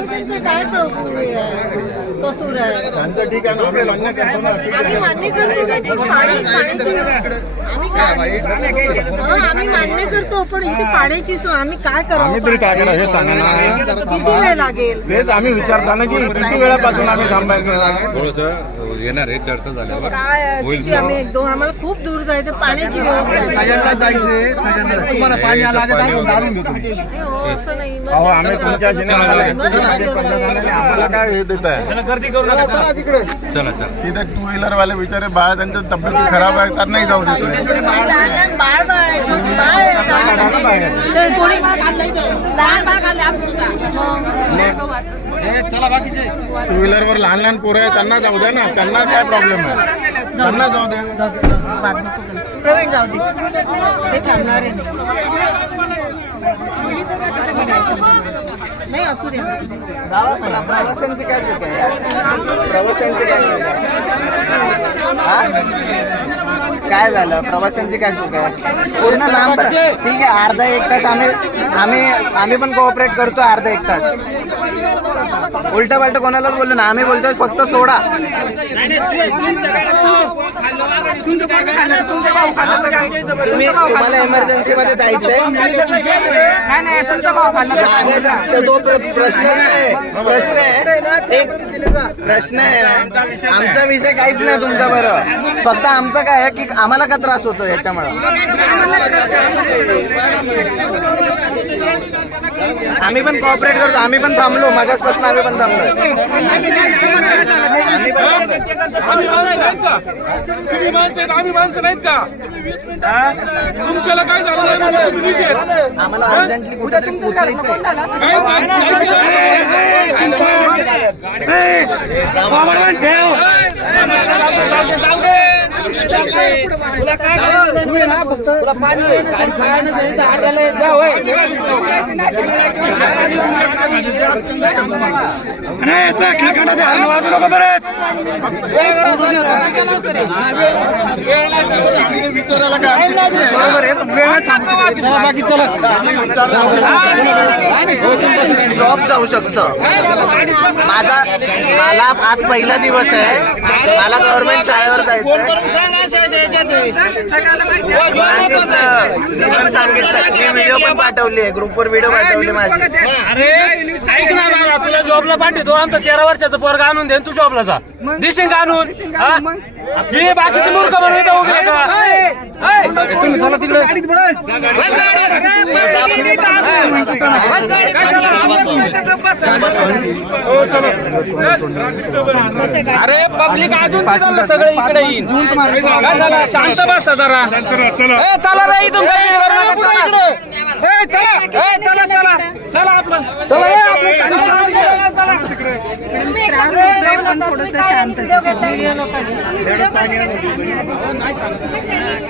काय कसूर आहे? त्यांचं ठीक आहे ना आम्ही मान्य करतो ना ठीक आम्ही मान्य करतो पण पाणी पाण्याची व्यवस्था- आम्ही काय हा, आम्ही मान्य करतो पण इथे पाण्याची सोय आम्ही काय करावं? आम्ही तरी काय करा हे सांगा ना किती वेळ लागेल? तेच आम्ही विचारताना की किती वेळापासून आम्ही थांबायचं? थोडस येणार आहे चर्चा झाल्यावर. काय आहे, किती आम्ही एक दोन आम्हाला खूप दूर जायचं पाण्याची व्यवस्था आहे. सगळ्यांना जायचंय सगळ्यांना. तुम्हाला पाणी लागत असेल दारून घेतो नाही हो, असं नाही. अहो आम्ही तुमच्या बस असते. आम्हाला काय हे देत आहे चला चला. तिथे टू व्हीलर वाले बिचारे बाळ त्यांच्या तब्येती खराब आहे तर नाही जाऊ देत. बाळ बाळ आहे छोटी टू व्हीलर वर लहान लहान पोरं आहे त्यांना जाऊ द्या ना. त्यांना काय प्रॉब्लेम आहे? त्यांना जाऊ द्या. प्रवीण जाऊ दे. ते थांबणार आहे. नाही असू दे असू दे. प्रवाशांची काय चूक आहे? प्रवाशांची काय चूक आहे? काय झालं? प्रवाशांची काय चूक आहे? पूर्ण लांब ठीक आहे अर्धा एक तास आम्ही आम्ही आम्ही पण कोऑपरेट करतो अर्धा एक तास. उलट पालट कोणालाच बोललो ना आम्ही बोलतोय फक्त सोडा. तुम्ही तुम्हाला इमर्जन्सी मध्ये जायचंय? तो प्र- प्रश्नच नाही. प्रश्न आहे. एक प्रश्न आहे आमचा विषय काहीच नाही तुमच्या बरोबर फक्त आमचं काय आहे की आम्हाला का त्रास होतो याच्यामुळे? आम्ही पण कॉपरेट करतो आम्ही पण थांबलो मागासपासून आम्ही पण थांबलो. आम्ही पण थांबलोय. आम्ही माणसं नाहीत का तुम्ही माणसं आहेत आम्ही माणसं नाहीत का? तुमच्याला काय नाही कुठेतरी पोचायचंय काय काय- काय विचारायला काय जॉब जाऊ शकतं. माझा मला आज पहिला दिवस आहे. मला गव्हर्नमेंट शाळेवर जायचं सांगितलं मी व्हिडिओ पण पाठवली ग्रुपवर व्हिडिओ पाठवली माझी. अरे ऐक ना दादा तुला जॉबला पाठवतो. आमचा तेरा वर्षाचा पोरगा आणून दे तू जॉबला जा. देशील का आणून? हा? हे बाकीचे मूर्ख म्हणून इथं उभे आहे का? तुम्ही चला तिकडे. अरे पब्लिक अजून तिथं सगळे इकडे येईल? शांत बसा जरा. ए, चला रे इथून काही करू नका, चला इकडे. ए, चला ए, चला चला चला आपलं चला ए, आपलं चला, चला, चला. तुम्ही एकदा व्हिडिओ नका, तुम्ही